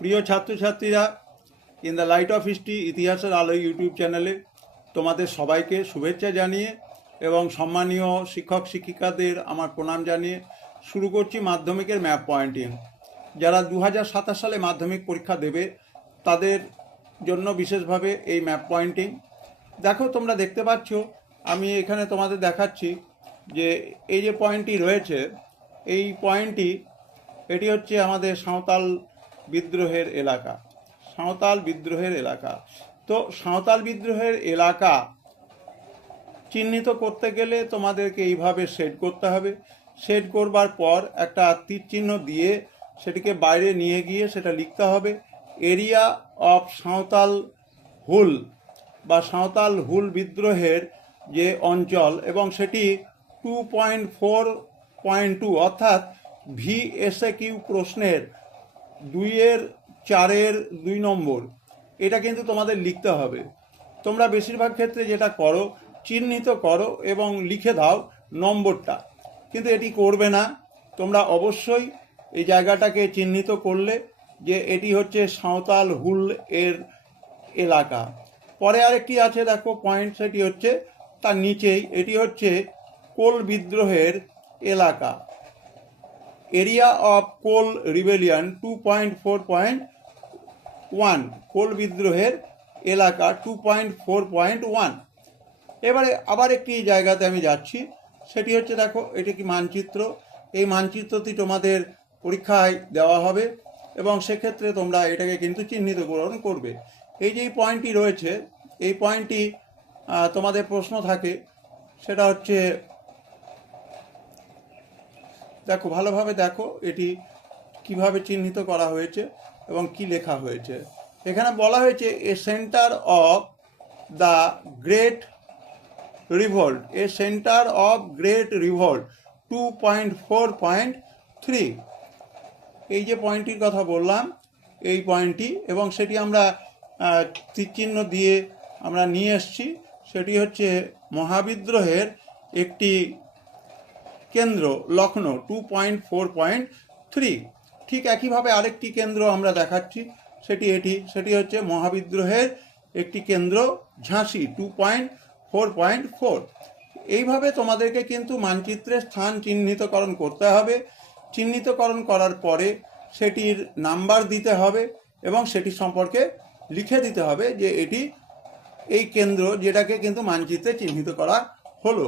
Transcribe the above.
প্রিয় ছাত্রছাত্রীরা, in the light off history ইতিহাসের আলো ইউটিউব চ্যানেলে তোমাদের সবাইকে শুভেচ্ছা জানিয়ে এবং সম্মানীয় শিক্ষক শিক্ষিকাদের আমার প্রণাম জানিয়ে শুরু করছি মাধ্যমিকের ম্যাপ পয়েন্টিং। যারা 2027 সালে মাধ্যমিক পরীক্ষা দেবে তাদের জন্য বিশেষভাবে এই ম্যাপ পয়েন্টিং। দেখো, তোমরা দেখতে পাচ্ছ, আমি এখানে তোমাদের দেখাচ্ছি যে এই যে পয়েন্টটি রয়েছে, এই পয়েন্টটি এটি হচ্ছে আমাদের সাঁওতাল বিদ্রোহের এলাকা। সাঁওতাল বিদ্রোহের এলাকা। তো সাঁওতাল বিদ্রোহের এলাকা চিহ্নিত করতে গেলে তোমাদেরকে এইভাবে শেড করতে হবে। শেড করবার পর একটা তীর চিহ্ন দিয়ে সেটিকে বাইরে নিয়ে গিয়ে সেটা লিখতে হবে এরিয়া অফ সাঁওতাল হুল বা সাঁওতাল হুল বিদ্রোহের যে অঞ্চল, এবং সেটি 2.4.2 অর্থাৎ VSQ প্রশ্নের 2-4 নম্বর। এটা কিন্তু তোমাদের লিখতে হবে। তোমরা বেশিরভাগ ক্ষেত্রে যেটা করো, চিহ্নিত করো এবং লিখে দাও নম্বরটা, কিন্তু এটি করবে না। তোমরা অবশ্যই এই জায়গাটাকে চিহ্নিত করলে যে এটি হচ্ছে সাঁওতাল হুল এর এলাকা। পরে আরেকটি আছে, দেখো পয়েন্ট, সেটি হচ্ছে তার নিচেই, এটি হচ্ছে কোল বিদ্রোহের এলাকা। এরিয়া অফ কোল রিবেলিয়ন 2.4.1, কোল বিদ্রোহের এলাকা 2.4.1। এবারে আবার একটি জায়গাতে আমি যাচ্ছি, সেটি হচ্ছে, দেখো এটি কি মানচিত্র। এই মানচিত্রটি তোমাদের পরীক্ষায় দেওয়া হবে এবং সেক্ষেত্রে তোমরা এটাকে কিন্তু চিহ্নিতকরণ করবে। এই যে পয়েন্টটি রয়েছে, এই পয়েন্টটি তোমাদের প্রশ্ন থাকে, সেটা হচ্ছে, দেখো ভালোভাবে দেখো এটি কিভাবে চিহ্নিত করা হয়েছে এবং কি লেখা হয়েছে। এখানে বলা হয়েছে a centre of the great revolt, a centre of great revolt 2.4.3। এই যে পয়েন্টটির কথা বললাম, এই পয়েন্টটি, এবং সেটি আমরা তীরচিহ্ন দিয়ে আমরা নিয়ে এসেছি। সেটি হচ্ছে মহাবিদ্রোহের একটি কেন্দ্র লখনৌ 2.4.3। ঠিক একইভাবে আরেকটি কেন্দ্র আমরা দেখাচ্ছি, সেটি হচ্ছে মহাবিদ্রোহের একটি কেন্দ্র ঝাঁসি 2.4.4। এইভাবে তোমাদেরকে কিন্তু মানচিত্রের স্থান চিহ্নিতকরণ করতে হবে। চিহ্নিতকরণ করার পরে সেটির নাম্বার দিতে হবে এবং সেটি সম্পর্কে লিখে দিতে হবে যে এটি এই কেন্দ্র, যেটাকে কিন্তু মানচিত্রে চিহ্নিত করা হলো।